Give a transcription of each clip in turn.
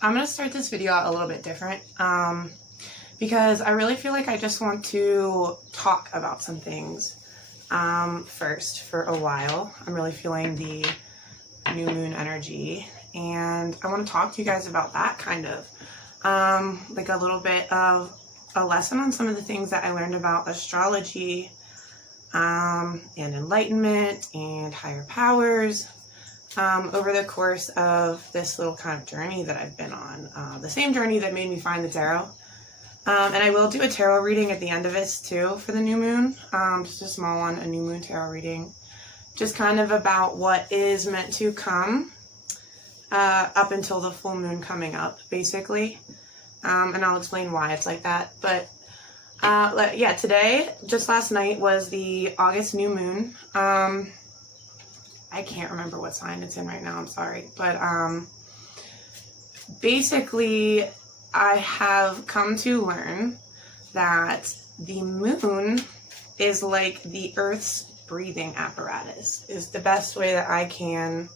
I'm going to start this video out a little bit different because I really feel like I just want to talk about some things first for a while. I'm really feeling the new moon energy, and I want to talk to you guys about that kind of like a little bit of a lesson on some of the things that I learned about astrology and enlightenment and higher powers over the course of this little kind of journey that I've been on, the same journey that made me find the tarot. And I will do a tarot reading at the end of this too for the new moon, just a small one, a new moon tarot reading, just kind of about what is meant to come up until the full moon coming up, basically. And I'll explain why it's like that. But yeah, today, just last night, was the August new moon. I can't remember what sign it's in right now, I'm sorry. But basically, I have come to learn that the moon is like the Earth's breathing apparatus, is the best way that I can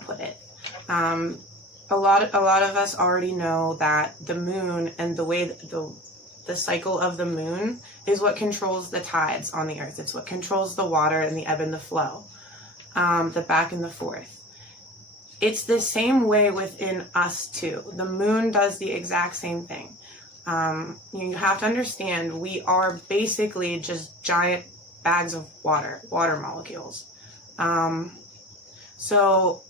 put it. A lot of us already know that the moon and the way that the cycle of the moon is what controls the tides on the earth. It's what controls the water and the ebb and the flow, the back and the forth. It's the same way within us too. The moon does the exact same thing. You have to understand, we are basically just giant bags of water molecules. So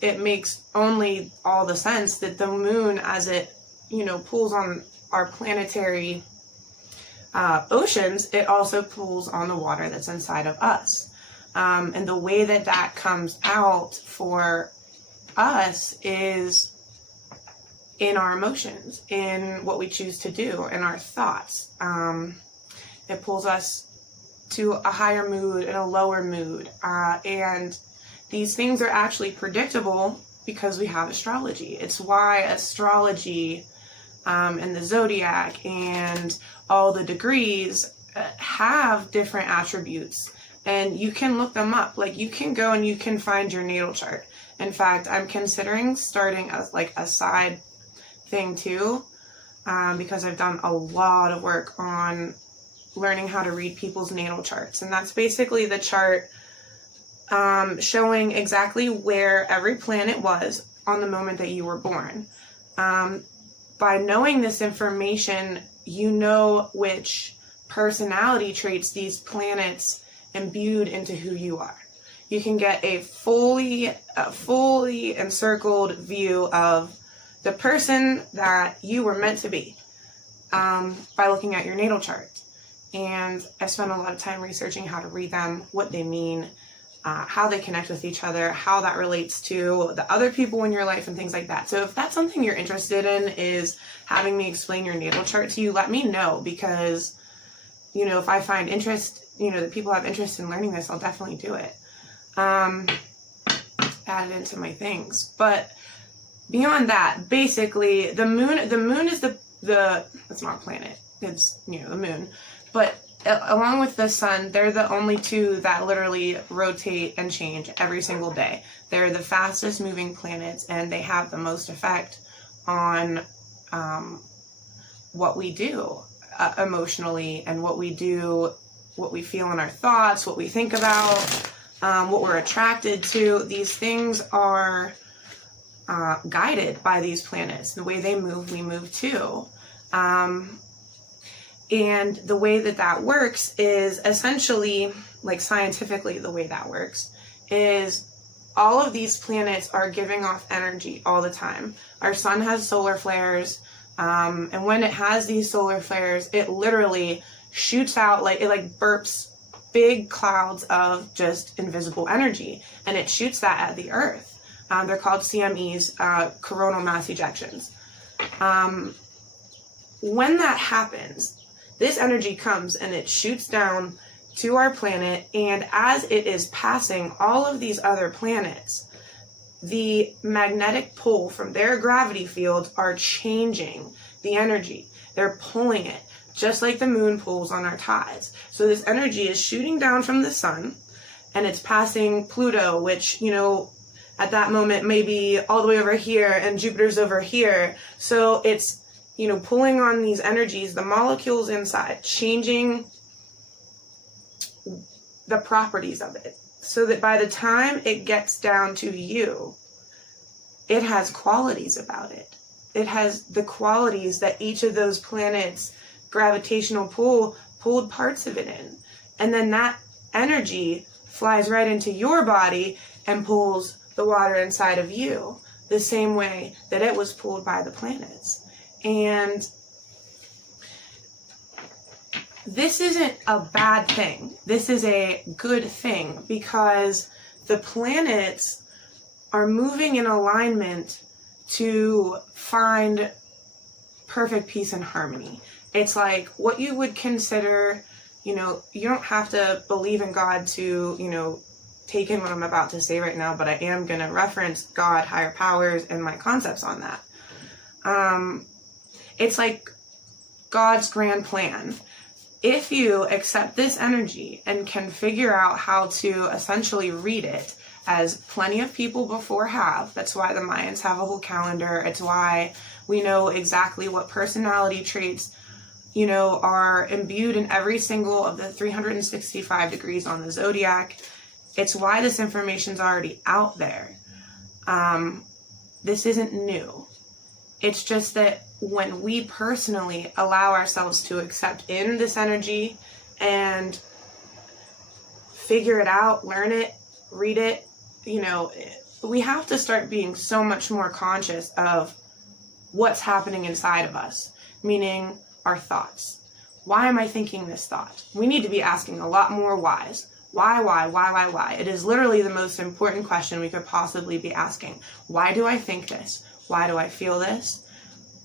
it makes only all the sense that the moon, as it, pulls on our planetary oceans, it also pulls on the water that's inside of us. And the way that that comes out for us is in our emotions, in what we choose to do, in our thoughts. It pulls us to a higher mood and a lower mood. And these things are actually predictable because we have astrology. It's why astrology and the zodiac and all the degrees have different attributes. And you can look them up. Like, you can go and you can find your natal chart. In fact, I'm considering starting as like a side thing too, because I've done a lot of work on learning how to read people's natal charts. And that's basically the chart showing exactly where every planet was on the moment that you were born. By knowing this information, you know which personality traits these planets imbued into who you are. You can get a fully encircled view of the person that you were meant to be by looking at your natal chart. And I spent a lot of time researching how to read them, what they mean, how they connect with each other, how that relates to the other people in your life and things like that. So if that's something you're interested in, is having me explain your natal chart to you, let me know, because, if I find interest, that people have interest in learning this, I'll definitely do it. Add it into my things. But beyond that, basically, the moon is it's not a planet, it's, the moon. But along with the sun, they're the only two that literally rotate and change every single day. They're the fastest moving planets, and they have the most effect on what we do emotionally, and what we do, what we feel in our thoughts, what we think about, what we're attracted to. These things are guided by these planets. The way they move, we move too. And the way that works is essentially, like scientifically, the way that works is all of these planets are giving off energy all the time. Our sun has solar flares, and when it has these solar flares, it literally shoots out, it burps big clouds of just invisible energy, and it shoots that at the earth. They're called CMEs, coronal mass ejections. When that happens, this energy comes and it shoots down to our planet, and as it is passing all of these other planets, the magnetic pull from their gravity fields are changing the energy. They're pulling it, just like the moon pulls on our tides. So this energy is shooting down from the sun, and it's passing Pluto, which, at that moment maybe all the way over here and Jupiter's over here. So it's, you know, pulling on these energies, the molecules inside, changing the properties of it, so that by the time it gets down to you, it has qualities about it. It has the qualities that each of those planets' gravitational pull pulled parts of it in. And then that energy flies right into your body and pulls the water inside of you, the same way that it was pulled by the planets. And this isn't a bad thing. This is a good thing, because the planets are moving in alignment to find perfect peace and harmony. It's like what you would consider, you know, you don't have to believe in God to, you know, take in what I'm about to say right now, but I am going to reference God, higher powers, and my concepts on that. It's like God's grand plan. If you accept this energy and can figure out how to essentially read it, as plenty of people before have, that's why the Mayans have a whole calendar. It's why we know exactly what personality traits, you know, are imbued in every single of the 365 degrees on the zodiac. It's why this information's already out there. This isn't new. It's just that when we personally allow ourselves to accept in this energy and figure it out, learn it, read it, you know, we have to start being so much more conscious of what's happening inside of us, meaning our thoughts. Why am I thinking this thought? We need to be asking a lot more whys. Why? It is literally the most important question we could possibly be asking. Why do I think this? Why do I feel this?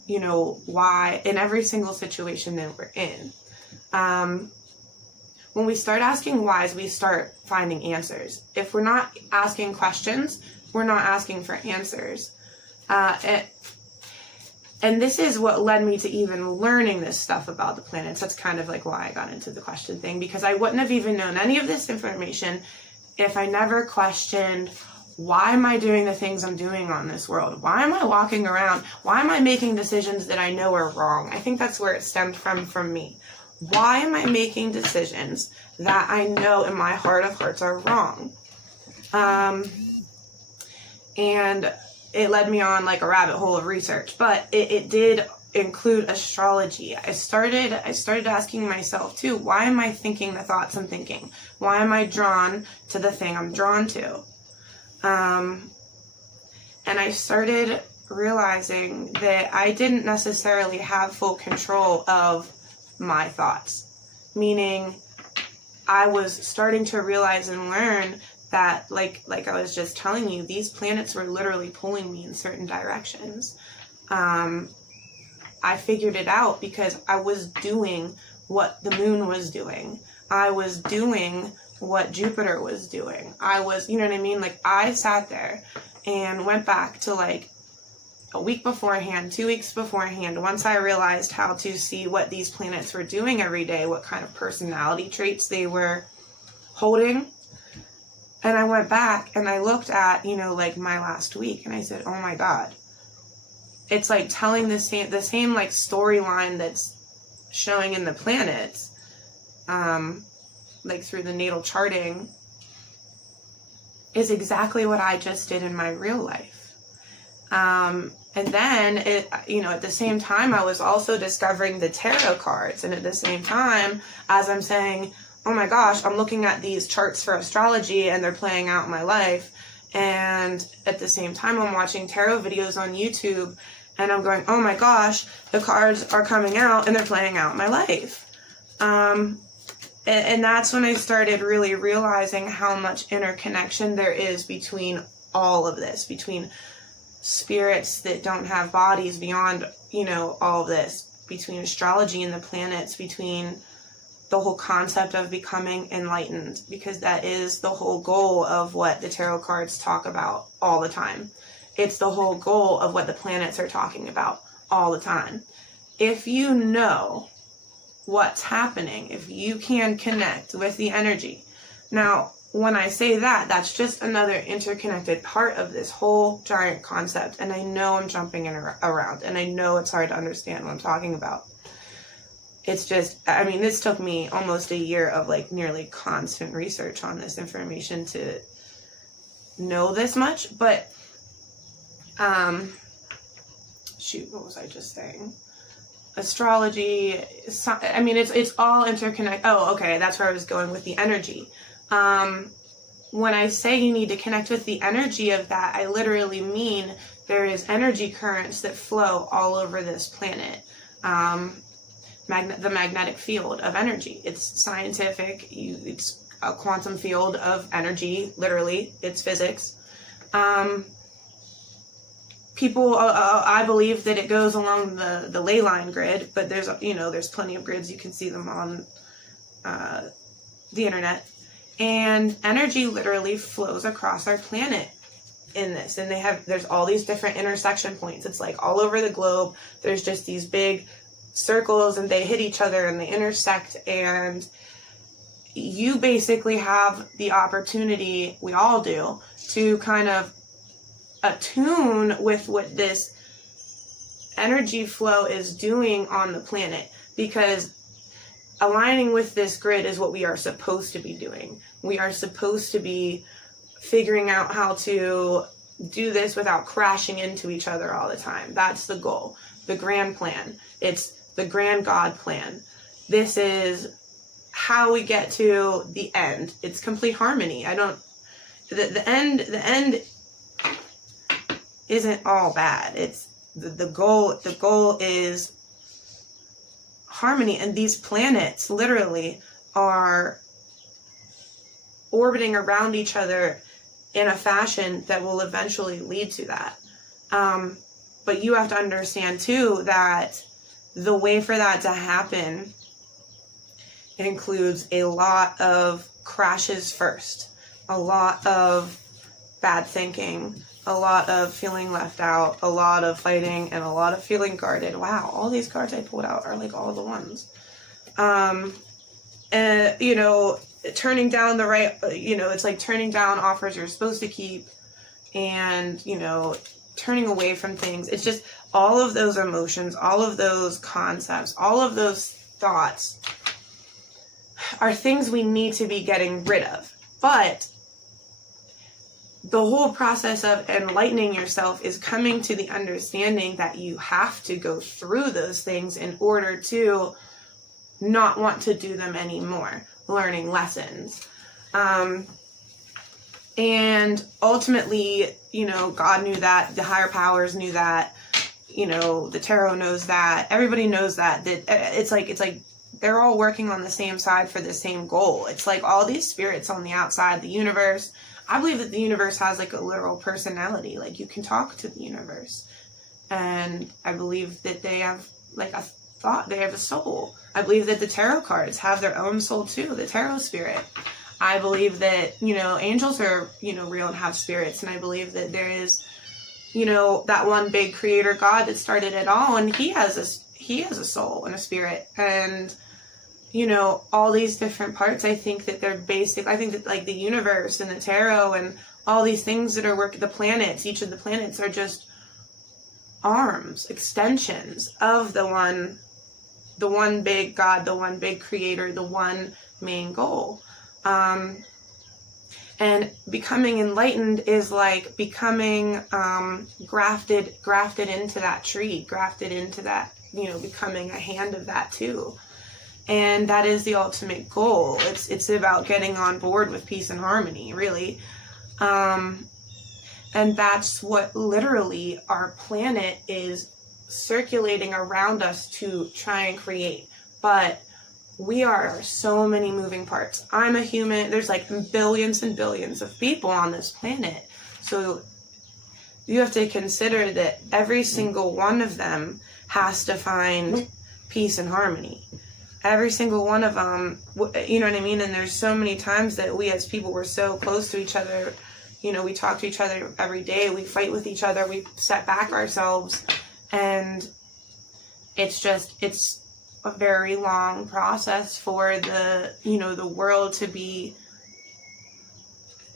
You know, why, in every single situation that we're in. When we start asking whys, we start finding answers. If we're not asking questions, we're not asking for answers. And this is what led me to even learning this stuff about the planets. That's kind of like why I got into the question thing, because I wouldn't have even known any of this information if I never questioned, why am I doing the things I'm doing on this world? Why am I walking around? Why am I making decisions that I know are wrong? I think that's where it stemmed from me. Why am I making decisions that I know in my heart of hearts are wrong? And it led me on like a rabbit hole of research, but it did include astrology. I started asking myself too, why am I thinking the thoughts I'm thinking? Why am I drawn to the thing I'm drawn to? And I started realizing that I didn't necessarily have full control of my thoughts, meaning I was starting to realize and learn that, like I was just telling you, these planets were literally pulling me in certain directions. I figured it out because I was doing what the moon was doing. I was doing what Jupiter was doing. I was, you know what I mean? Like, I sat there and went back to like a week beforehand, 2 weeks beforehand, once I realized how to see what these planets were doing every day, what kind of personality traits they were holding. And I went back and I looked at, you know, like my last week, and I said, oh my God, it's like telling the same like storyline that's showing in the planets, like through the natal charting, is exactly what I just did in my real life. And then it, you know, at the same time, I was also discovering the tarot cards. And at the same time, as I'm saying, oh my gosh, I'm looking at these charts for astrology and they're playing out in my life. And at the same time, I'm watching tarot videos on YouTube and I'm going, oh my gosh, the cards are coming out and they're playing out in my life. And that's when I started really realizing how much interconnection there is between all of this, between spirits that don't have bodies, beyond, you know, all of this, between astrology and the planets, between the whole concept of becoming enlightened, because that is the whole goal of what the tarot cards talk about all the time. It's the whole goal of what the planets are talking about all the time. If you know what's happening, if you can connect with the energy. Now, when I say that, that's just another interconnected part of this whole giant concept. And I know I'm jumping in around, and I know it's hard to understand what I'm talking about. It's just, I mean, this took me almost a year of like nearly constant research on this information to know this much. But, shoot, what was I just saying? Astrology, I mean, it's all interconnected. Oh, okay, that's where I was going with the energy. When I say you need to connect with the energy of that, I literally mean there is energy currents that flow all over this planet. The magnetic field of energy. It's scientific. It's a quantum field of energy. Literally, it's physics. People, I believe that it goes along the ley line grid, but there's plenty of grids. You can see them on the internet. And energy literally flows across our planet in this. And there's all these different intersection points. It's like all over the globe. There's just these big circles, and they hit each other and they intersect. And you basically have the opportunity, we all do, to kind of attune with what this energy flow is doing on the planet, because aligning with this grid is what we are supposed to be doing. We are supposed to be figuring out how to do this without crashing into each other all the time. That's the goal, the grand plan. It's the grand God plan. This is how we get to the end. It's complete harmony. The end isn't all bad. It's the goal is harmony, and these planets literally are orbiting around each other in a fashion that will eventually lead to that. But you have to understand too that the way for that to happen includes a lot of crashes first, a lot of bad thinking, a lot of feeling left out, a lot of fighting, and a lot of feeling guarded. Wow, all these cards I pulled out are like all the ones. And, turning down the right, it's like turning down offers you're supposed to keep, and, turning away from things. It's just all of those emotions, all of those concepts, all of those thoughts are things we need to be getting rid of. But the whole process of enlightening yourself is coming to the understanding that you have to go through those things in order to not want to do them anymore, learning lessons. And ultimately, God knew that, the higher powers knew that, the tarot knows that, everybody knows that it's like they're all working on the same side for the same goal. It's like all these spirits on the outside, the universe. I believe that the universe has like a literal personality. Like you can talk to the universe. And I believe that they have like a thought, they have a soul. I believe that the tarot cards have their own soul too, the tarot spirit. I believe that, angels are, real and have spirits. And I believe that there is, that one big creator God that started it all. And he has a soul and a spirit. And, all these different parts, I think that they're basic. I think that like the universe and the tarot and all these things that are working, the planets, each of the planets are just arms, extensions of the one big God, the one big creator, the one main goal. And becoming enlightened is like becoming grafted into that tree, grafted into that, becoming a hand of that too. And that is the ultimate goal. It's about getting on board with peace and harmony, really. And that's what literally our planet is circulating around us to try and create. But we are so many moving parts. I'm a human. There's like billions and billions of people on this planet. So you have to consider that every single one of them has to find peace and harmony. Every single one of them, you know what I mean? And there's so many times that we as people, we're so close to each other. We talk to each other every day. We fight with each other. We set back ourselves. And it's a very long process for the world to be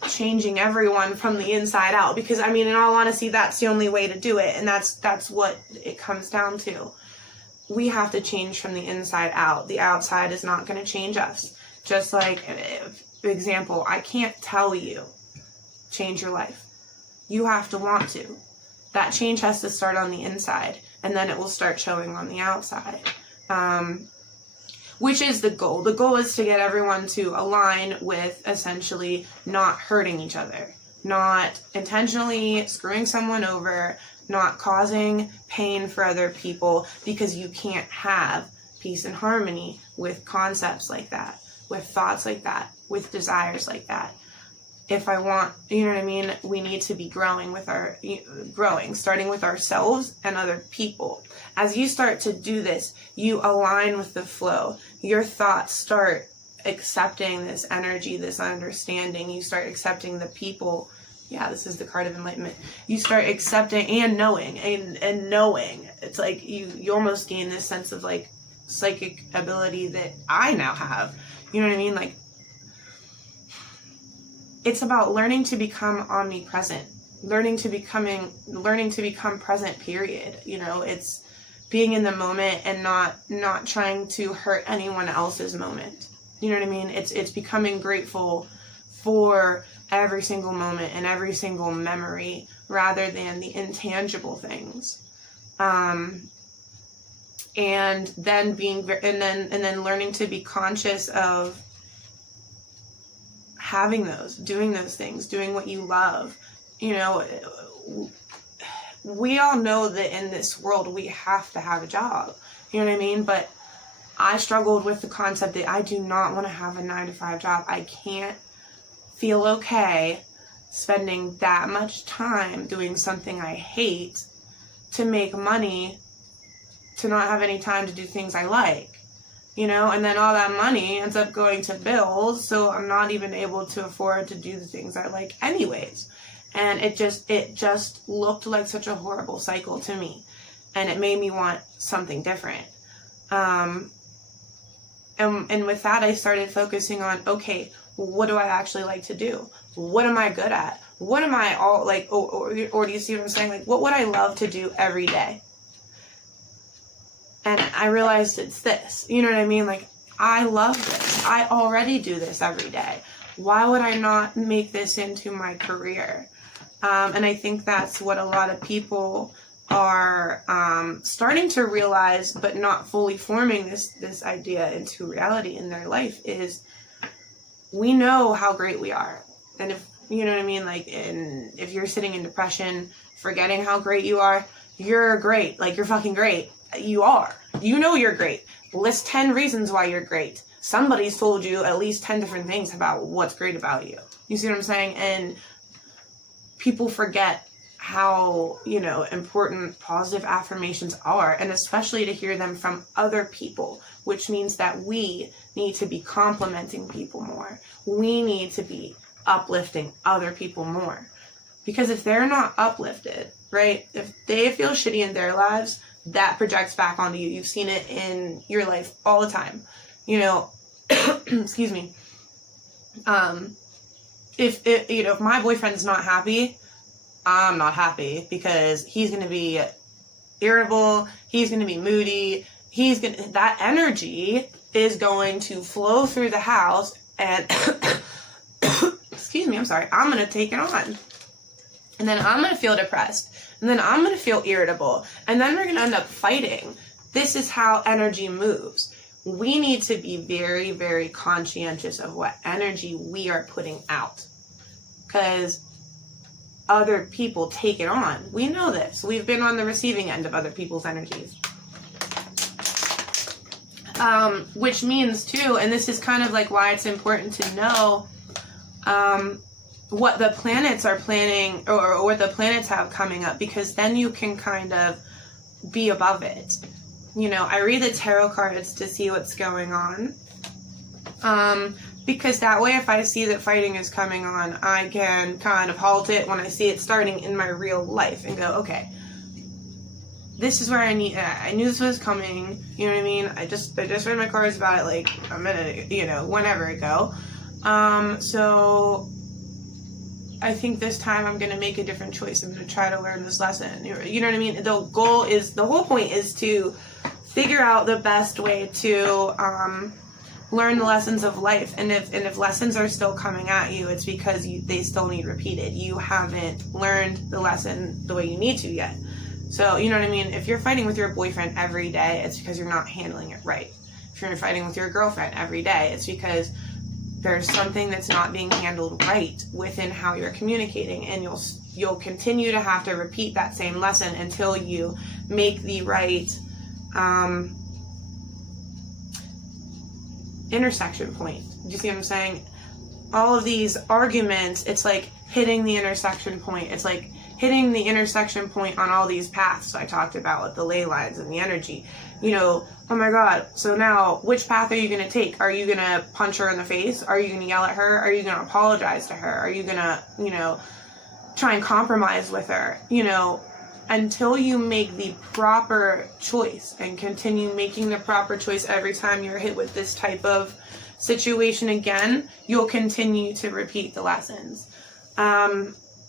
changing everyone from the inside out, because I mean, in all honesty, that's the only way to do it, and that's what it comes down to. We have to change from the inside out. The outside is not going to change us. Just like, example, I can't tell you, change your life. You have to want to. That change has to start on the inside, and then it will start showing on the outside. Which is the goal. The goal is to get everyone to align with essentially not hurting each other, not intentionally screwing someone over, not causing pain for other people, because you can't have peace and harmony with concepts like that, with thoughts like that, with desires like that. If I want, you know what I mean, we need to be growing, starting with ourselves and other people. As you start to do this, you align with the flow. Your thoughts start accepting this energy, this understanding. You start accepting the people. Yeah, this is the card of enlightenment. You start accepting and knowing, and knowing. It's like you almost gain this sense of like psychic ability that I now have. You know what I mean? Like, it's about learning to become omnipresent, learning to become present, period. You know, it's being in the moment and not trying to hurt anyone else's moment. You know what I mean? It's becoming grateful for every single moment and every single memory rather than the intangible things. And then learning to be conscious of having those, doing those things, doing what you love. You know, we all know that in this world we have to have a job. You know what I mean? But I struggled with the concept that I do not want to have a 9-to-5 job. I can't feel okay spending that much time doing something I hate to make money, to not have any time to do things I like. You know, and then all that money ends up going to bills, so I'm not even able to afford to do the things I like anyways. And it just looked like such a horrible cycle to me, and it made me want something different. And with that, I started focusing on, okay, what do I actually like to do? What am I good at? What am I all like, or do you see what I'm saying? Like, what would I love to do every day? And I realized it's this, you know what I mean? Like, I love this. I already do this every day. Why would I not make this into my career? And I think that's what a lot of people are starting to realize, but not fully forming this idea into reality in their life, is we know how great we are. And if, you know what I mean? Like, if you're sitting in depression, forgetting how great you are, you're great. Like, you're fucking great. You are. You know you're great. List 10 reasons why you're great. Somebody's told you at least 10 different things about what's great about you. You see what I'm saying? And people forget how, you know, important positive affirmations are, and especially to hear them from other people, which means that we need to be complimenting people more. We need to be uplifting other people more. Because if they're not uplifted, right, if they feel shitty in their lives, that projects back onto you. You've seen it in your life all the time. You know, excuse me. If my boyfriend's not happy, I'm not happy, because he's going to be irritable. He's going to be moody. That energy is going to flow through the house, and excuse me, I'm sorry. I'm going to take it on. And then I'm going to feel depressed. And then I'm going to feel irritable. And then we're going to end up fighting. This is how energy moves. We need to be very, very conscientious of what energy we are putting out. Because other people take it on. We know this. We've been on the receiving end of other people's energies. Which means, too, and this is kind of like why it's important to know what the planets are planning, or what the planets have coming up, because then you can kind of be above it. You know, I read the tarot cards to see what's going on, because that way, if I see that fighting is coming on, I can kind of halt it when I see it starting in my real life and go, okay, this is where I knew this was coming. You know what I mean? I just read my cards about it like a minute, you know, whenever ago. So I think this time I'm going to make a different choice. I'm going to try to learn this lesson. You know what I mean? The whole point is to figure out the best way to learn the lessons of life. And if lessons are still coming at you, it's because they still need repeated. You haven't learned the lesson the way you need to yet. So, you know what I mean? If you're fighting with your boyfriend every day, it's because you're not handling it right. If you're fighting with your girlfriend every day, it's because there's something that's not being handled right within how you're communicating, and you'll continue to have to repeat that same lesson until you make the right intersection point. Do you see what I'm saying? All of these arguments, it's like hitting the intersection point. It's like hitting the intersection point on all these paths I talked about with the ley lines and the energy. You know, oh my God, so now which path are you going to take? Are you going to punch her in the face? Are you going to yell at her? Are you going to apologize to her? Are you going to, you know, try and compromise with her? You know, until you make the proper choice and continue making the proper choice every time you're hit with this type of situation again, you'll continue to repeat the lessons.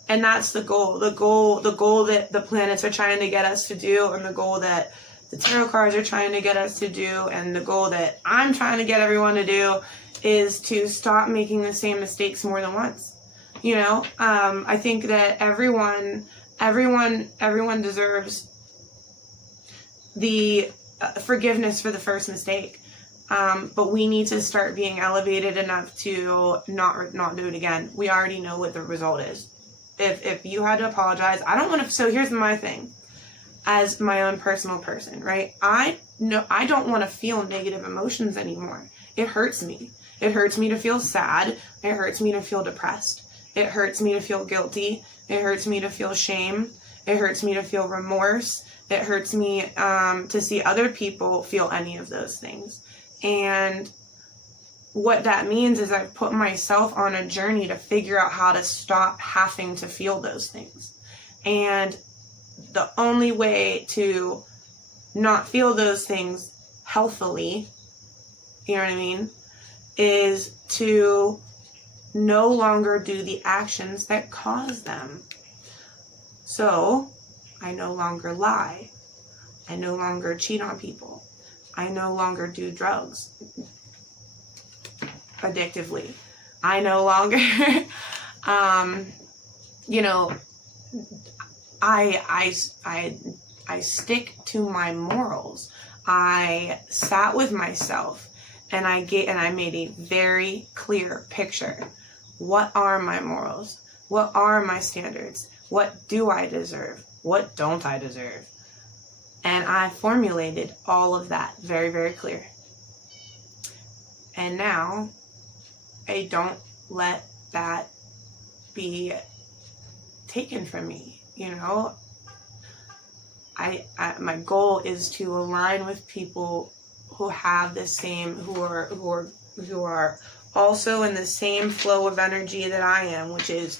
And that's the goal. The goal that the planets are trying to get us to do, and the goal that the tarot cards are trying to get us to do, and the goal that I'm trying to get everyone to do is to stop making the same mistakes more than once. You know, I think that everyone deserves the forgiveness for the first mistake. But we need to start being elevated enough to not do it again. We already know what the result is. If you had to apologize, I don't want to. So here's my thing, as my own personal person, right? I don't want to feel negative emotions anymore. It hurts me. It hurts me to feel sad. It hurts me to feel depressed. It hurts me to feel guilty. It hurts me to feel shame. It hurts me to feel remorse. It hurts me to see other people feel any of those things. And what that means is I've put myself on a journey to figure out how to stop having to feel those things. And the only way to not feel those things healthily, you know what I mean, is to no longer do the actions that cause them. So I no longer lie. I no longer cheat on people. I no longer do drugs addictively. I no longer, you know, I stick to my morals. I sat with myself and I made a very clear picture. What are my morals? What are my standards? What do I deserve? What don't I deserve? And I formulated all of that very, very clear. And now I don't let that be taken from me. You know, my goal is to align with people who have the same, who are also in the same flow of energy that I am, which is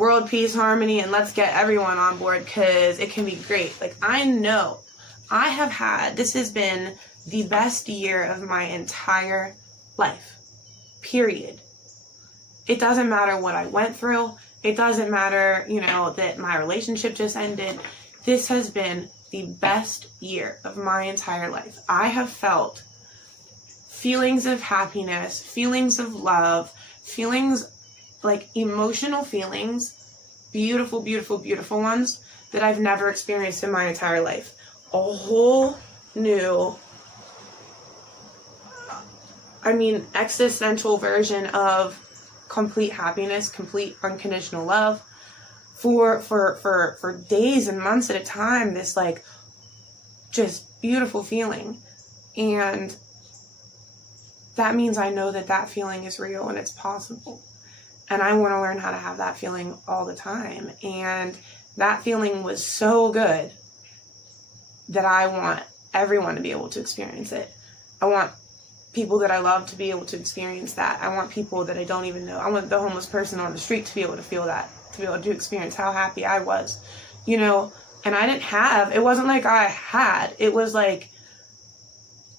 world peace, harmony, and let's get everyone on board, because it can be great. Like, I know this has been the best year of my entire life, period. It doesn't matter what I went through. It doesn't matter, you know, that my relationship just ended. This has been the best year of my entire life. I have felt feelings of happiness, feelings of love, feelings like emotional feelings, beautiful, beautiful, beautiful ones that I've never experienced in my entire life. A whole new, existential version of complete happiness, complete unconditional love for days and months at a time. This like just beautiful feeling. And that means I know that feeling is real and it's possible. And I want to learn how to have that feeling all the time. And that feeling was so good that I want everyone to be able to experience it. I want people that I love to be able to experience that. I want people that I don't even know. I want the homeless person on the street to be able to feel that, to be able to experience how happy I was, you know. And it wasn't like I had, it was like,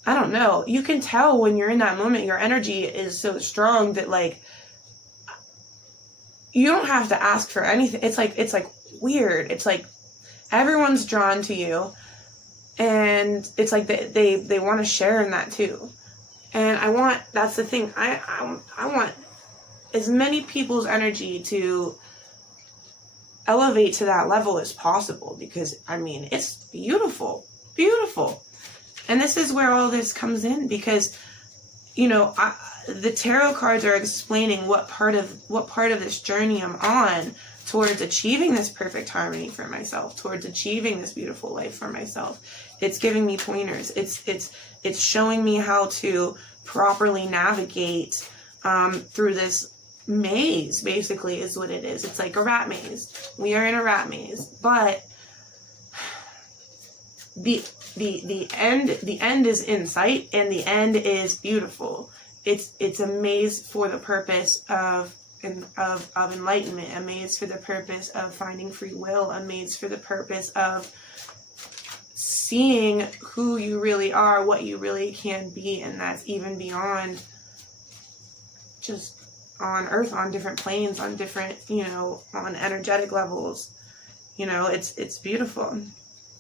I don't know. You can tell when you're in that moment, your energy is so strong that, like, you don't have to ask for anything. It's like weird. It's like everyone's drawn to you, and it's like they want to share in that too. And that's the thing. I want as many people's energy to elevate to that level as possible, because I mean, it's beautiful, beautiful. And this is where all this comes in, because, you know, the tarot cards are explaining what part of this journey I'm on towards achieving this perfect harmony for myself, towards achieving this beautiful life for myself. It's giving me pointers. It's showing me how to properly navigate through this maze, basically, is what it is. It's like a rat maze. We are in a rat maze, but the end is in sight, and the end is beautiful. It's a maze for the purpose of enlightenment, a maze for the purpose of finding free will, a maze for the purpose of seeing who you really are, what you really can be, and that's even beyond just on earth, on different planes, on different, you know, on energetic levels. You know, it's beautiful.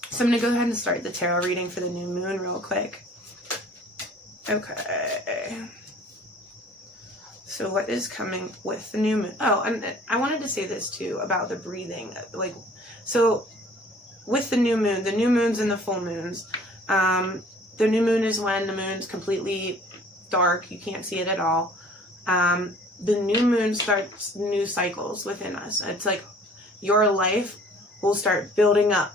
So I'm going to go ahead and start the tarot reading for the new moon real quick. Okay. So what is coming with the new moon? Oh, and I wanted to say this too about the breathing. Like, so with the new moons and the full moons, the new moon is when the moon's completely dark. You can't see it at all. The new moon starts new cycles within us. It's like your life will start building up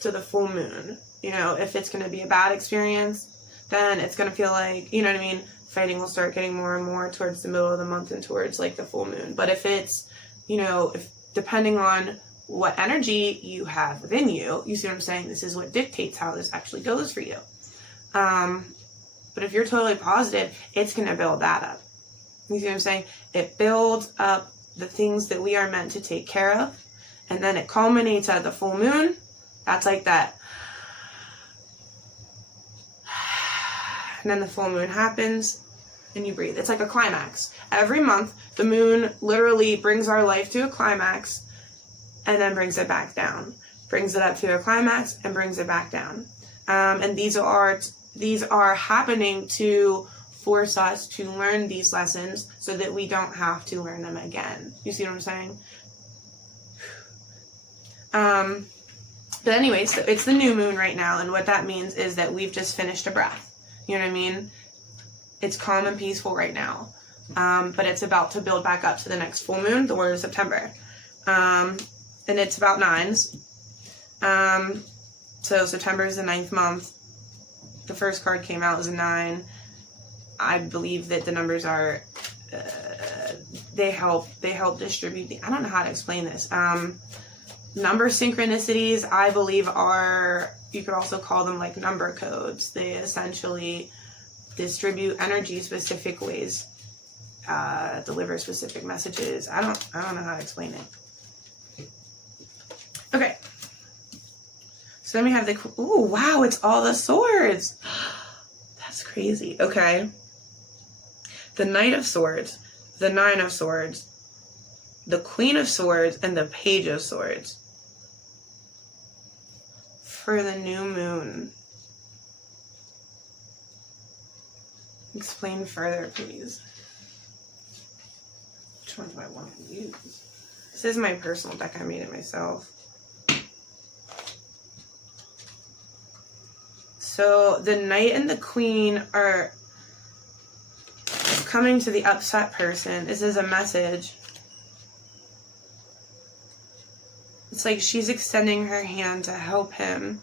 to the full moon. You know, if it's going to be a bad experience, then it's going to feel like, you know what I mean, fighting will start getting more and more towards the middle of the month and towards like the full moon. But if it's, you know, if depending on what energy you have within you, you see what I'm saying? This is what dictates how this actually goes for you. But if you're totally positive, it's going to build that up. You see what I'm saying? It builds up the things that we are meant to take care of, and then it culminates at the full moon. That's like that. And then the full moon happens, and you breathe. It's like a climax. Every month, the moon literally brings our life to a climax, and then brings it back down. Brings it up to a climax, and brings it back down. And these are happening to force us to learn these lessons so that we don't have to learn them again. You see what I'm saying? But anyway, so it's the new moon right now, and what that means is that we've just finished a breath. You know what I mean? It's calm and peaceful right now. But it's about to build back up to the next full moon, the word of September. And it's about nines. So September is the 9th month. The first card came out as a 9. I believe that the numbers are, they help distribute I don't know how to explain this. Number synchronicities, I believe, are, you could also call them like number codes. They essentially distribute energy specific ways, deliver specific messages. I don't know how to explain it. Okay. So then we have the, ooh, wow, it's all the swords. That's crazy. Okay. The Knight of Swords, the Nine of Swords, the Queen of Swords, and the Page of Swords. For the new moon. Explain further, please. Which one do I want to use? This is my personal deck. I made it myself. So the Knight and the Queen are coming to the upset person. This is a message. It's like she's extending her hand to help him,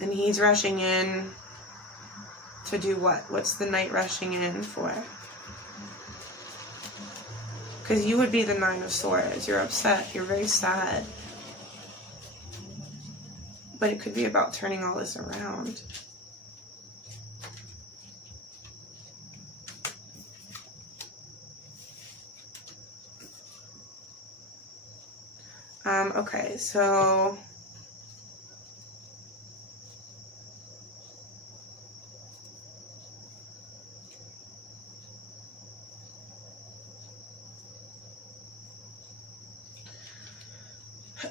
and he's rushing in to do what? What's the Knight rushing in for? Because you would be the Nine of Swords. You're upset. You're very sad. But it could be about turning all this around. Okay, so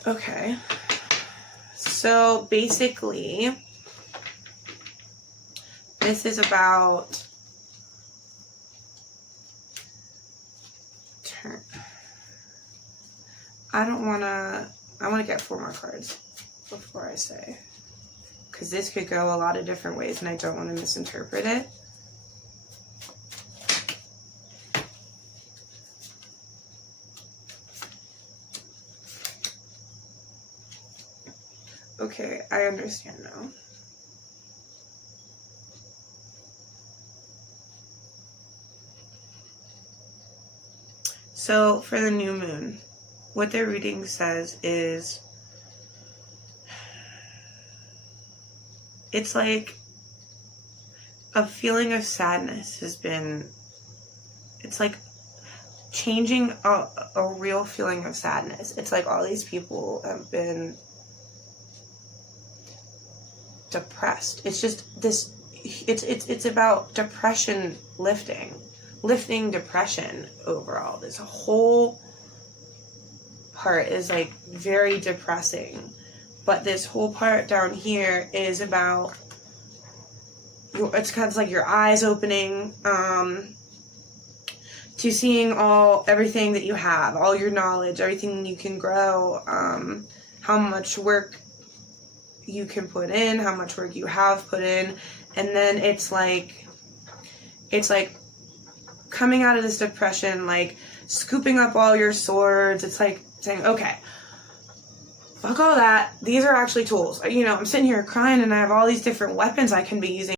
Okay. So basically, this is about turn. I want to get 4 more cards before I say, because this could go a lot of different ways and I don't want to misinterpret it. Okay, I understand now. So for the new moon, what their reading says is, it's like a feeling of sadness has been, it's like changing a real feeling of sadness. It's like all these people have been depressed. It's just this, it's about depression lifting depression overall. This whole part is like very depressing, but this whole part down here is about it's kind of like your eyes opening to seeing everything that you have, all your knowledge, everything you can grow, how much work you can put in, how much work you have put in, and then it's like coming out of this depression, like scooping up all your swords. It's like saying, okay, fuck all that. These are actually tools. You know, I'm sitting here crying and I have all these different weapons I can be using.